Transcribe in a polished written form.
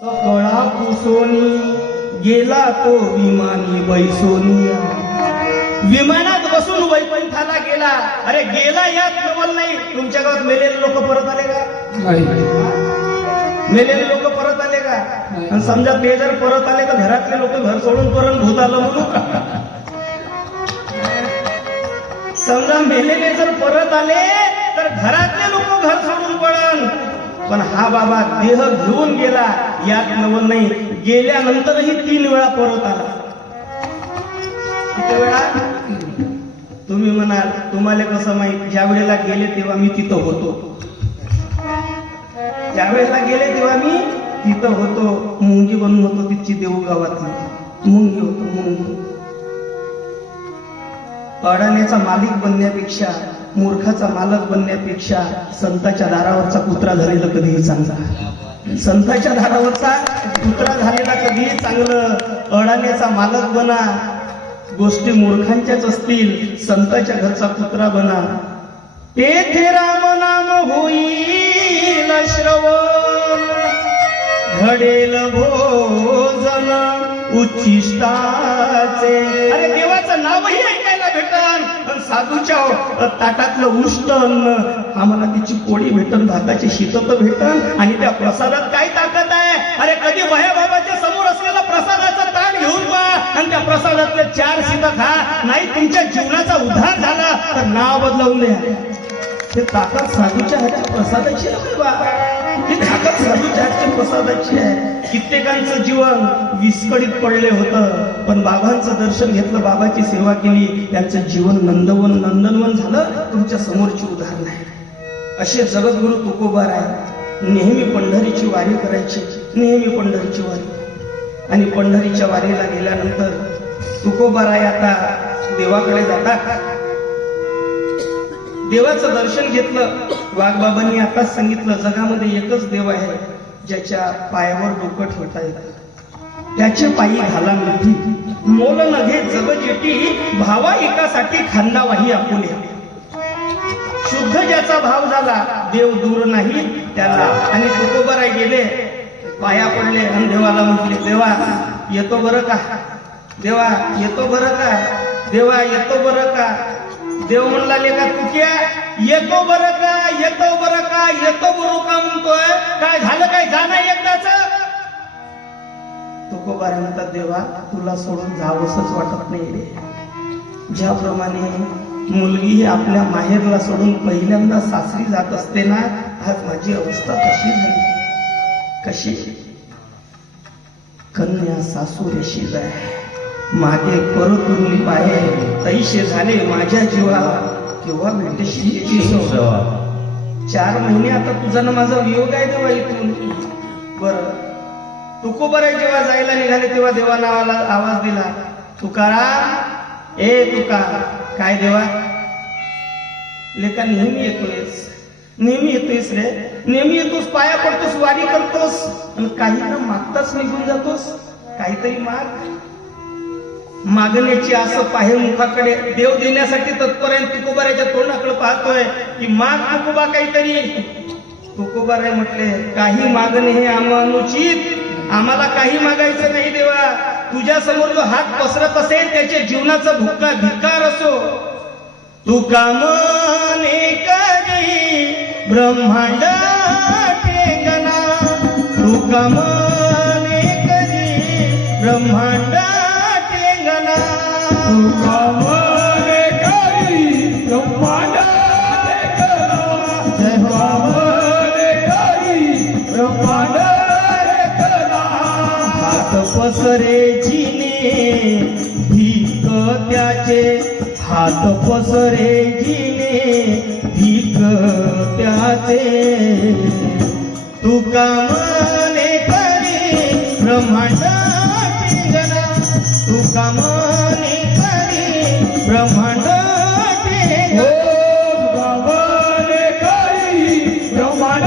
सकळा पुसोनी गेला तो विमानी बैसोनिया. विमानात बसून वैकुंठाला गेला. अरे गेला यात नवल नाही. तुमच्या गावात मेलेले लोक परत आले का? मेलेले लोक परत आले का? आणि समजा ते जर परत आले तर घरातले लोक घर सोडून परत भूत आलं म्हणून. समजा मेलेले जर परत आले तर घरातले लोक घर सोडून पडन. पण हा बाबा देह घेऊन गेला यात नवल नाही. गेल्यानंतरही 3 वेळा परत आला. किती वेळा? तुम्ही म्हणाल तुम्हाला कसं माहित? ज्या वेळेला गेले तेव्हा मी तिथं होतो. ज्या वेळेला गेले तेव्हा मी तिथं होतो. मुंगी बनून होतो तिथची देऊ गावातली. मुंगी होतो मुंगी. अडाण्याचा मालिक बनण्यापेक्षा, मूर्खाचा मालक बनण्यापेक्षा संताच्या दारावरचा कुत्रा झालेला कधीही चांगला. संताच्या दारावरचा कुत्रा झालेला कधीही चांगलं. अडाण्याचा मालक बना. गोष्टी मूर्खांच्याच असतील. संताच्या घरचा कुत्रा बना. तेथे राम नाम होईल श्रवण, घडेल भोजन उच्चिष्टाचे. अरे देवाचं नावही ऐकायला भेटन. साधूच्या ताटातलं उष्ट अन्न आम्हाला तिची पोळी भेटन, भाताची शीतत भेटन. आणि त्या प्रसादात काय ताकद आहे? अरे कधी वह्याबाबाच्या समोर असलेला प्रसादाचा ताट घेऊन पहा आणि त्या प्रसादातले 4 शीत खा. नाही तुमच्या जीवनाचा उद्धार झाला तर नाव बदलावून द्या. ते ताकद साधूच्या हातच्या प्रसादाची आहे बा. ही ताकद साधूच्या हातच्या प्रसादाची आहे. कित्येकांचं जीवन विस्कळीत पडले होतं, पण बाबांचं दर्शन घेतलं, बाबाची सेवा केली, त्यांचं जीवन नंदनवन झालं. तुमच्या समोरची उदाहरण आहे. असे जगद्गुरु तुकोबार आहे. नेहमी पंढरीची वारी करायची, नेहमी पंढरीची वारी. आणि पंढरीच्या वारीला गेल्यानंतर तुकोबार आहे आता देवाकडे जातात. देवाचं दर्शन घेतलं. वाघबाबांनी आताच सांगितलं, जगामध्ये एकच देव आहे ज्याच्या पायावर डोकं ठेवता येतं. त्याचे पायी घाला मिठी, मोल नघे जग जेटी, भावा एकासाठी खांदावाही आपुले. शुद्ध ज्याचा भाव झाला, देव दूर नाही त्याला. आणि तुकोबाराय गेले, पाया पडले आणि देवाला म्हटले, देवा येतो बरं का? देवा येतो बरं का? देवा येतो बरं का? देव म्हणला, लेका तू क्या येतो बरं का? येतो बरं का? येतो बरं का म्हणतोय? काय झालं? काय जाणं एकदाच? तुकोबार म्हणतात, देवा तुला सोडून जावंसच वाटत नाही रे. ज्याप्रमाणे मुलगी आपल्या माहेरला सोडून पहिल्यांदा सासरी जात असते ना, आज माझी अवस्था कशी झाली. कशी? कन्या सासूरेशी जाय, मागे परतुरली पाहे, तैसे झाले माझ्या जीवा, केव्हा भेटशी 4 महिने आता तुझा ना माझा वियोग आहे देवा इथून. बरं तुकोबार जेव्हा जायला निघाले तेव्हा देवा नावाला आवाज दिला, तुकाराम, ए तुका. काय देवा? लेका नेहमी येतोयस, नेहमी येतोयस रे, नेहमी येतोस, पाया पडतोस, वारी करतोस, आणि काही ना मागताच निघून जातोस. काहीतरी माग. मागण्याची असं पाहे मुखाकडे. देव देण्यासाठी तत्पर आहे. तुकोबाराच्या तोंडाकडे पाहतोय की माग तुकोबा काहीतरी. तुकोबाराय म्हटले, काही मागणे हे अनुचित, आम्हाला काही मागायचं नाही देवा. तुझ्या समोर जो हात पसरत असेल त्याच्या जीवनाचा भुक्का धिक्कार असो. तुका मने करी ब्रह्मांड टेंगना, तुका मने करी ब्रह्मांड टेंगना, तुका मने करी ब्रह्मांड टेंगना, तुका मने करी ब्रह्मांड टेंगना. हात पसरे जिने भीक त्याचे, हात पसरे जिने भीक त्याचे. तुका मने करी ब्रह्मांड टेंगना, तुका मने करी ब्रह्मांड टेंगना. तुका मने करी ब्रह्मांड